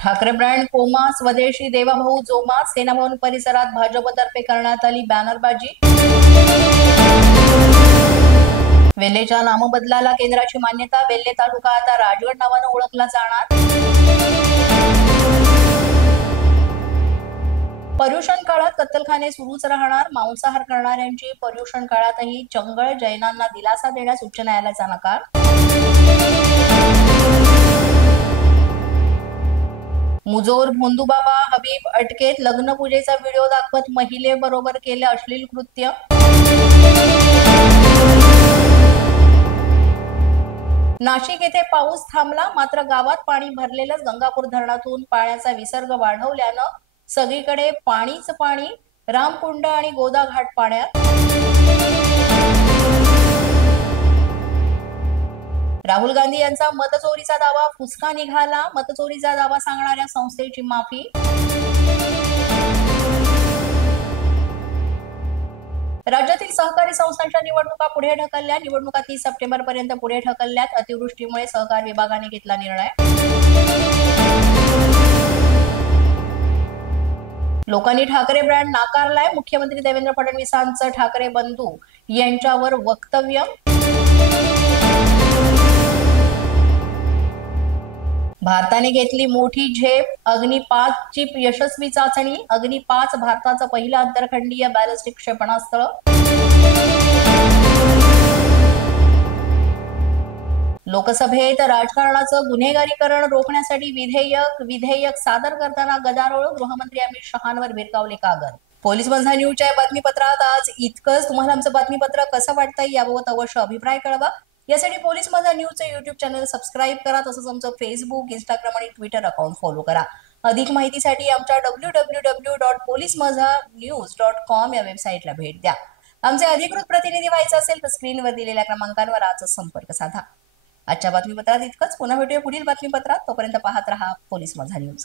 Thackeray brand comma स्वदेशी देवाभाऊ जोमा सेनाभवन परिसरात भाजपतर्फे करण्यात आली बॅनरबाजी। वेल्हेच्या नामबदलाला केंद्राची मान्यता। वेल्हे तालुका आता राजगड नावाने ओळखला जाणार। पर्युषण काळात कत्तलखाने सुरूच राहणार। मांसाहार करणाऱ्यांची पर्युषण काळातही चंगळ। जैनांना दिलासा देण्यास उच्च न्यायालयाचा नकार। मुजोर भोंदूबाबा हबीब अटकेत। लग्नपूजेचा व्हिडिओ दाखवत महिलेबरोबर केले अश्लील कृत्य। नाशिक येथे पाऊस थांबला, मात्र गावात पाणी भरलेलंच। गंगापूर धरणातून पाण्याचा विसर्ग वाढवल्यानं सगळीकडे पाणीच पाणी। रामकुंड आणि गोदा घाट पाण्यात। राहुल गांधी यांचा मतचोरीचा दावा फुसका निघाला। मतचोरीचा दावा सांगणाऱ्या संस्थेची माफी। राज्यातील सहकारी संस्थांच्या निवडणुका पुढे ढकलल्या। निवडणुका 30 सप्टेंबर पर्यंत पुढे ढकलल्यात। अतिवृष्टीमुळे सहकार विभागाने घेतला निर्णय। लोकांनी ठाकरे ब्रँड नाकारलाय। मुख्यमंत्री देवेंद्र फडणवीसांचं ठाकरे बंधू यांच्यावर वक्तव्य। भारताने घेतली मोठी झेप। अग्नि 5 ची यशस्वी चाचणी। अग्नि 5 भारताचं पहिलं आंतरखंडीय बॅलिस्टिक क्षेपणास्त्र। लोकसभेत राजकारणाचं गुन्हेगारीकरण रोखण्यासाठी विधेयक सादर करताना गदारोळ। गृहमंत्री अमित शहांवर भिरकावले कागद। पोलीस माझा न्यूजच्या बातमीपत्रात आज इतकंच। तुम्हाला आमचं बातमीपत्र कसं वाटतंय याबाबत अवश्य अभिप्राय कळवा। यासाठी पोलीस माझा न्यूजचे YouTube चॅनल सबस्क्राईब करा। तसंच आमचं फेसबुक, इंस्टाग्राम आणि ट्विटर अकाउंट फॉलो करा। अधिक माहितीसाठी आमच्या www.policemazhanews.com या वेबसाईटला भेट द्या। आमचे अधिकृत प्रतिनिधी व्हायचे असेल तर स्क्रीनवर दिलेल्या क्रमांकांवर आजच संपर्क साधा। आजच्या बातमीपत्रात इतकंच। पुन्हा भेटूया पुढील बातमीपत्रात। तोपर्यंत पाहत रहा पोलीस माझा न्यूज।